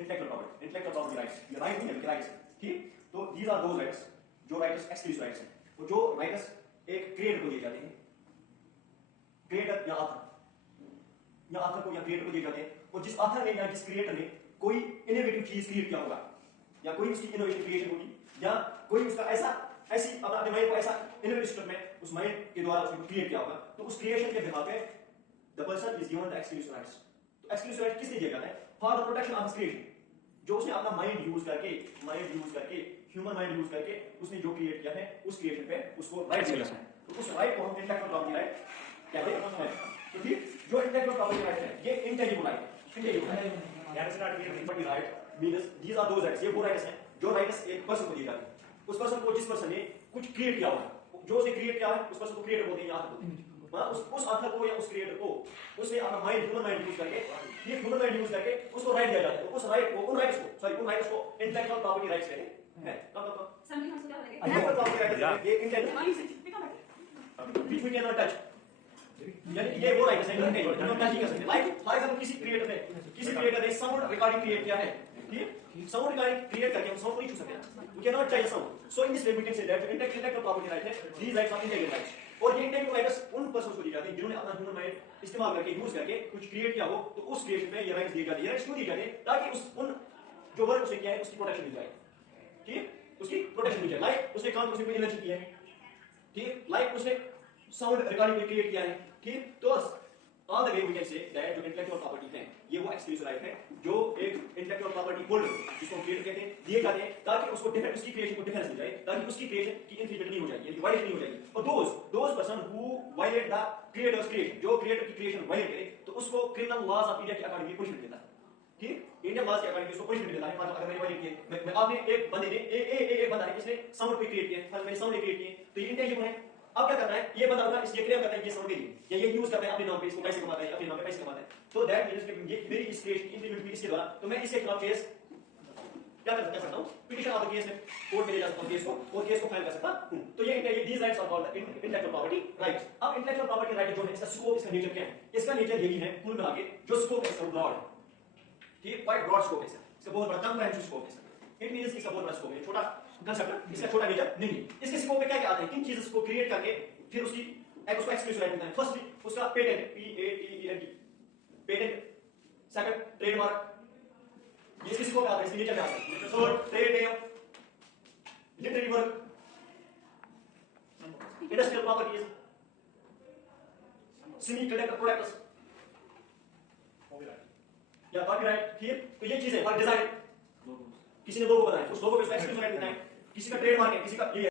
Intellectual property rights, ये right नहीं है, राइट्स, ठीक। तो दीज आर दोज राइट्स जो राइटर्स एक्सक्लूसिव राइट्स हैं, तो जो राइटर्स एक क्रिएटर को दिए जाते हैं, क्रिएटर या आथर को या क्रिएटर को दिए जाते हैं, और जिस आथर ने या जिस क्रिएटर ने कोई इनोवेटिव चीज क्रिएट किया होगा, या कोई उसकी इनोवेटिव क्रिएशन होगी, या कोई उसका ऐसी अपने माइंड को ऐसा इनोवेटिव सिस्टम में उस माइंड के द्वारा उसने क्रिएट किया होगा, तो उस क्रिएशन के बिहाफ पे the person is given the exclusive rights. तो एक्सक्लूसिव राइट किसने दिया जाता है? For the protection of his creation, जो उसने अपना माइंड यूज करके ह्यूमन माइंड यूज करके उसने जो क्रिएट किया है, उस क्रिएशन पे उसको राइट मिला है। तो उस राइट को हम इंटेलेक्चुअल प्रॉपर्टी राइट कहते हैं। तो ठीक, जो इंटेलेक्चुअल प्रॉपर्टी राइट है ये intelligible right means these are those rights, ये वो राइट्स हैं जो राइट्स एक पर्सन को दिए जाते हैं। उस पर्सन को, जिस पर्सन ने कुछ क्रिएट किया होगा, जो उसने क्रिएट किया है, उस पर्सन को क्रिएटर बोलते हैं या आथर बोलते हैं। उस आथर को या उस क्रिएटर को उसने अपना माइंड, ह्यूमन माइंड यूज करके, ये ह्यूमन माइंड यूज करके उसको राइट दिया जाता है। तो उस राइट को, उन राइट्स को इंटेलेक्चुअल प्रॉपर्टी राइट्स कहते हैं। इंटेलेक्चुअल प्रॉपर्टी राइट ये intellectual which we can not touch, यानी ये वो राइट्स हैं जो हम टच नहीं कर सकते। लाइक फॉर एग्जांपल किसी क्रिएटर ने साउंड रिकॉर्डिंग क्रिएट किया है, ठीक, साउंड रिकॉर्डिंग क्रिएट करके हम साउंड को नहीं छू सकते, we can not touch sound. So in this way we can say that intellectual property right है, these rights are intellectual rights. और ये इंटेलेक्चुअल राइट्स उन पर्सन्स को दी जाती है जिन्होंने अपना ह्यूमन माइंड इस्तेमाल करके, यूज करके कुछ क्रिएट किया हो, तो उस क्रिएशन पे ये राइट्स दिए जाते हैं। राइट्स क्यों दिए जाते हैं? ताकि उन जो वर्क उसने किया है उसकी प्रोटेक्शन मिल जाए, ठीक, उसकी प्रोटेक्शन मिल जाए। लाइक उसने काम, उसने कोई एनर्जी की है, ठीक, लाइक उसने साउंड रिकॉर्डिंग क्रिएट किया है, ठीक। तो on the way we can say that जो इंटेलेक्चुअल प्रॉपर्टी है ये वो एक्सक्लूसिव राइट है जो एक इंटेलेक्चुअल प्रॉपर्टी होल्डर, जिसको क्रिएटर कहते हैं, दिए जाते हैं ताकि उसको डिफेंस, उसकी क्रिएशन को डिफेंस मिल जाए, ताकि उसकी क्रिएशन की इन्फिनिटी नहीं हो जाएगी, यानी वायलेट नहीं हो जाएगी। और those person who violate the creators creation, जो क्रिएटर की क्रिएशन वायलेट करे, तो उसको क्रिमिनल लॉज ऑफ इंडिया के अकॉर्डिंग पनिशमेंट देता है, ठीक, इंडियन लॉज के अकॉर्डिंग उसको पनिशमेंट देता है। मतलब अगर मैंने वायलेट किया, आपने एक बंदे ने एक बंदा है इसने साउंड पे क्रिएट किया, मैंने साउंड क्रिएट किया, तो ये इंटेलिजिबल है। अब क्या करना है, ये बंदा अपना इसलिए क्लेम करता है ये साउंड के लिए, या ये यूज करता है अपने नाम पे, इसको पैसे कमाता है, अपने नाम पे पैसे कमाता है, तो दैट मींस कि ये मेरी इस क्रिएशन इंप्लीमेंट हुई इसके द्वारा, तो मैं इसके खिलाफ केस क्या कर सकता हूं, पिटीशन ऑफ द केस में कोर्ट में ले जा सकता हूं केस को, और केस को फाइल कर सकता हूं। तो ये these rights are called intellectual property rights. अब इंटेलेक्चुअल प्रॉपर्टी राइट जो है, इसका स्कोप, इसका नेचर क्या है? इसका नेचर यही है कुल मिला के, जो स्कोप है इसका ब्रॉड है, ठीक, क्वाइट ब्रॉड स्कोप है इसका बहुत बड़ा कंप्रेहेंसिव स्कोप है। इट मींस इसका बहुत बड़ा स्कोप है, छोटा कंसेप्ट, इसका छोटा नेचर नहीं है। इसके स्कोप में क्या क्या आता है, किन चीजों को क्रिएट करके फिर उसकी उसको एक्सक्लूसिव राइट मिलता है। फर्स्टली उसका patent, PATENT, patent, second trademark, ये इसके स्कोप में आता है, इसके नेचर में आता है। Third trade name, literary work, industrial properties, semi conductor products या कॉपीराइट, ठीक। तो ये चीजें, और डिजाइन, किसी ने लोगो बनाया, उस लोगो पे एक्सक्लूसिव राइट मिलता है। किसी का ट्रेडमार्क है, किसी का ये